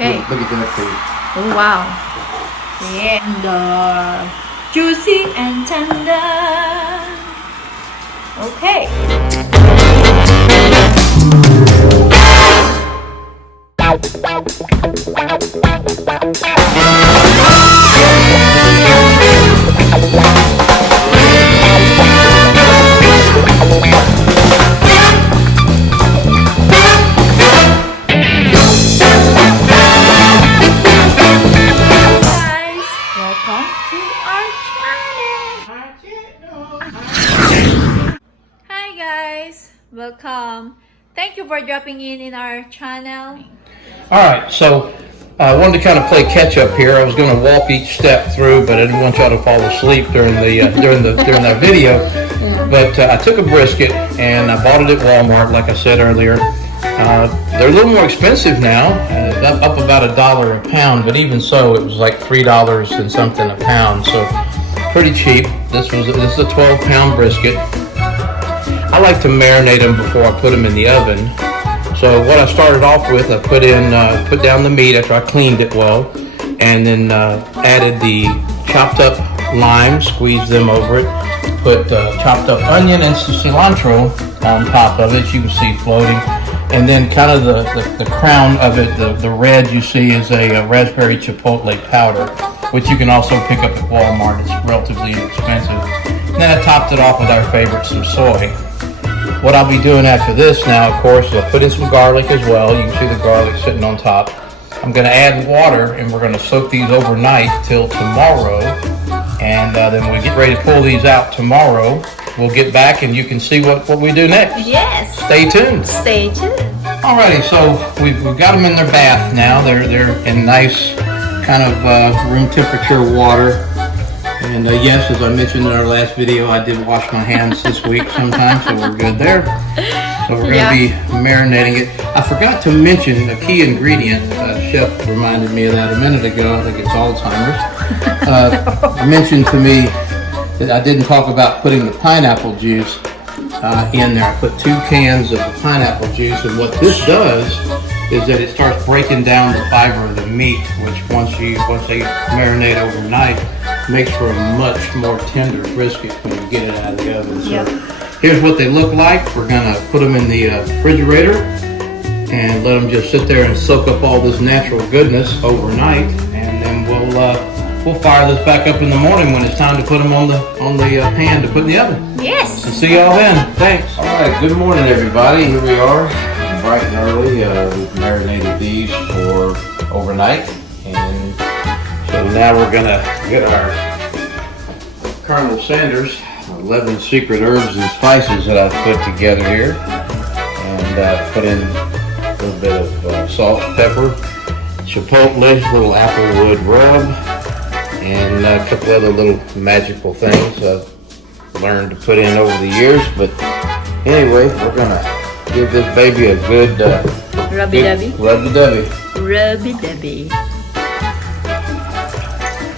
Okay. Look at that food. Oh wow. Tender, juicy and tender. Okay. Welcome to our channel. Hi guys, welcome. Thank you for dropping in our channel. All right, so I wanted to kind of play catch up here. I was going to walk each step through, but I didn't want y'all to fall asleep during that video. But I took a brisket and I bought it at Walmart, like I said earlier. They're a little more expensive now, up about $1 a pound, but even so, it was like $3 and something a pound, so pretty cheap. This is a 12-pound brisket. I like to marinate them before I put them in the oven. So what I started off with, I put down the meat after I cleaned it well, and then added the chopped up lime, squeezed them over it, put chopped up onion and some cilantro on top of it, you can see floating. And then kind of the crown of it, the red you see is a raspberry chipotle powder, which you can also pick up at Walmart. It's relatively inexpensive. And then I topped it off with our favorite, some soy. What I'll be doing after this now, of course, I'll put in some garlic as well. You can see the garlic sitting on top. I'm going to add water, and we're going to soak these overnight till tomorrow. And then when we get ready to pull these out tomorrow, we'll get back and you can see what we do next. Yes. Stay tuned. Stay tuned. Alrighty, so we've got them in their bath now. They're in nice kind of room temperature water. And yes, as I mentioned in our last video, I did wash my hands this week sometime, so we're good there. So we're going to be marinating it. I forgot to mention a key ingredient. Chef reminded me of that a minute ago. I think it's Alzheimer's. Mentioned to me that I didn't talk about putting the pineapple juice in there. I put 2 cans of the pineapple juice, and what this does is that it starts breaking down the fiber of the meat, which once they marinate overnight, makes for a much more tender brisket when you get it out of the oven. So here's what they look like. We're gonna put them in the refrigerator and let them just sit there and soak up all this natural goodness overnight, and then we'll fire this back up in the morning when it's time to put them on the pan to put in the oven. Yes. So see y'all then. Thanks. All right. Good morning, everybody. Here we are, bright and early. We've marinated these for overnight, and so now we're gonna get our Colonel Sanders 11 secret herbs and spices that I've put together here, and put in a little bit of salt, pepper, chipotle, little applewood rub, and a couple other little magical things I've learned to put in over the years. But anyway, we're gonna give this baby a good Rubby-dubby. Rubby-dubby. Rubby-dubby.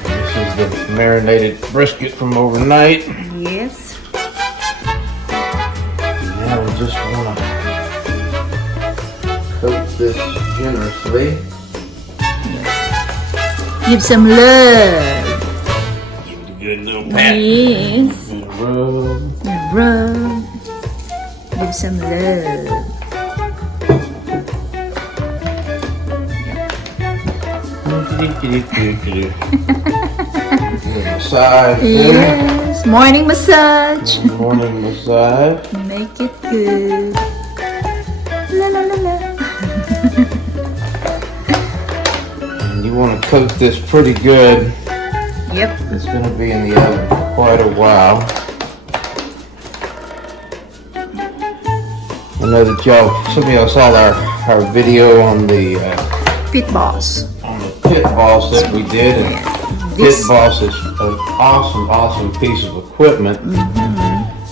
This is the marinated brisket from overnight. Yes. Now we just want to coat this generously. Give some love. Give it a good little pat. Yes. And rub. And rub. Give some love. Massage. Yes. Morning massage. Morning massage. Make it good. La la la la. And you want to coat this pretty good. Yep. It's going to be in the oven for quite a while. I know that some of y'all saw our video on the Pit balls. pit boss that we did, and pit boss is an awesome piece of equipment.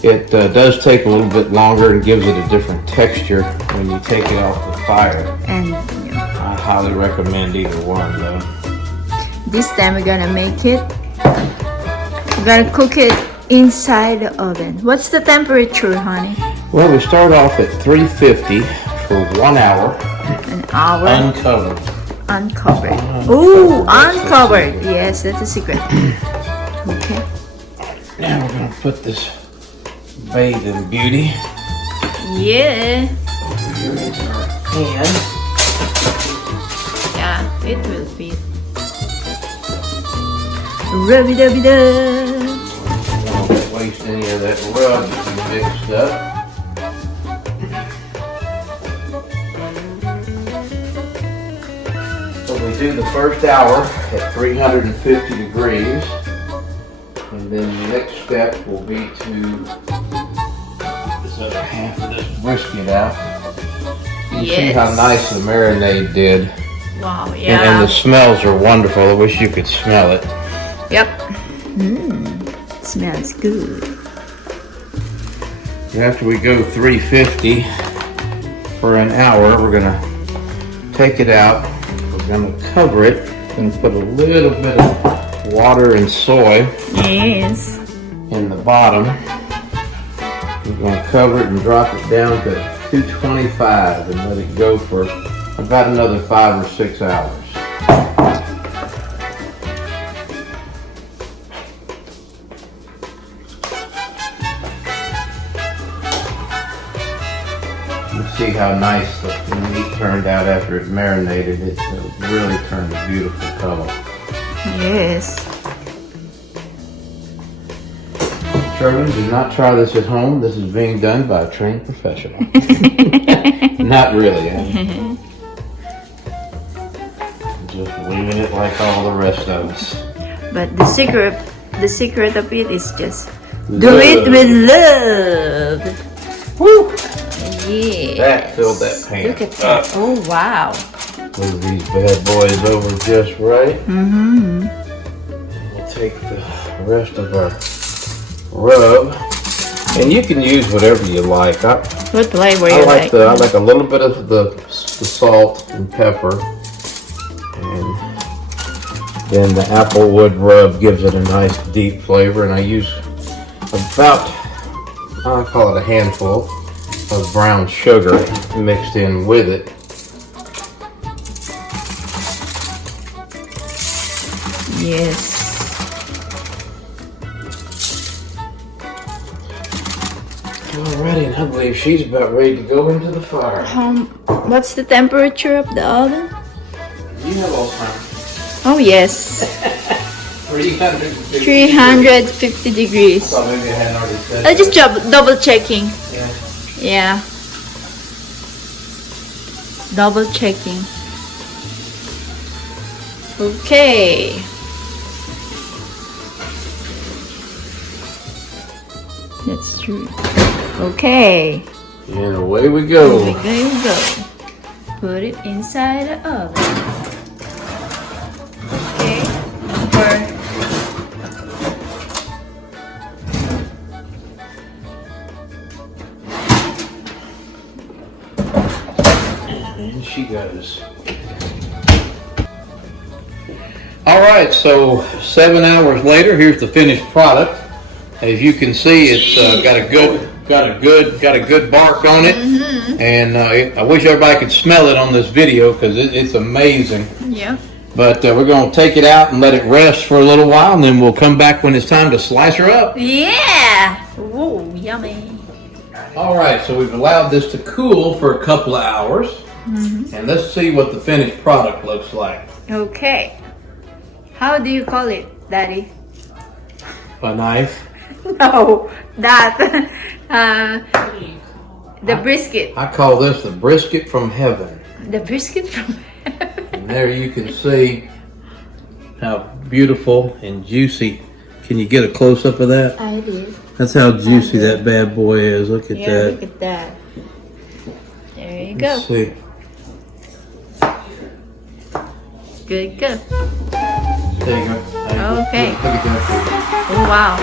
It does take a little bit longer and gives it a different texture when you take it off the fire. And I highly recommend either one though. this time we're gonna make it. We're gonna cook it inside the oven. What's the temperature, honey? Well, we start off at 350 for 1 hour. An hour. Uncovered. uncovered? Oh, uncovered. Yes, that's a secret. Okay. Now we're gonna put this bathing beauty Yeah. here into our pan. Yeah, it will fit. Rubby-dubby-da. Don't waste any of that rub that we mixed up. So we do the first hour at 350 degrees. And then the next step will be to get this other half of this brisket out. You see how nice the marinade did. Wow, And yeah. the smells are wonderful. I wish you could smell it. Yep. Smells good. After we go 350 for an hour, we're gonna take it out. We're gonna cover it and put a little bit of water and soy Yes. in the bottom. We're gonna cover it and drop it down to 225 and let it go for about another 5 or 6 hours. You see how nice the meat turned out after it marinated. It really turned a beautiful color. Yes. Children, do not try this at home. This is being done by a trained professional. Not really. Just leaving it like all the rest of us. But the secret of it is just do it with love. Woo! Yes. That filled that pan. Look at that. Oh wow. Move these bad boys over just right. Mm-hmm. We'll take the rest of our rub, and you can use whatever you like. What flavor I you like I like a little bit of the salt and pepper, and then the applewood rub gives it a nice deep flavor. And I use about, I call it a handful of brown sugar mixed in with it. Yes. Alrighty, and I believe she's about ready to go into the fire. What's the temperature of the oven? You have all time. Oh yes. 350. 350 degrees. Thought maybe I hadn't already said I just double checking. Yeah. Yeah. Double checking. Okay. That's true. Okay. And away we go. There you go. Put it inside the oven. Okay. And she goes. All right, so 7 hours later, here's the finished product. As you can see, it's got a good bark on it, and I wish everybody could smell it on this video because it's amazing. Yeah. But we're going to take it out and let it rest for a little while, and then we'll come back when it's time to slice her up. Yeah. Ooh, yummy. All right, so we've allowed this to cool for a couple of hours, and let's see what the finished product looks like. Okay. How do you call it, Daddy? A knife. No, that. The brisket. I call this the brisket from heaven. The brisket from And there you can see how beautiful and juicy. Can you get a close-up of that? I did. That's how juicy that bad boy is. Look at that. Look at that. There you go. Let's see. Good, good. There you go. Okay. Look at that. Oh, wow.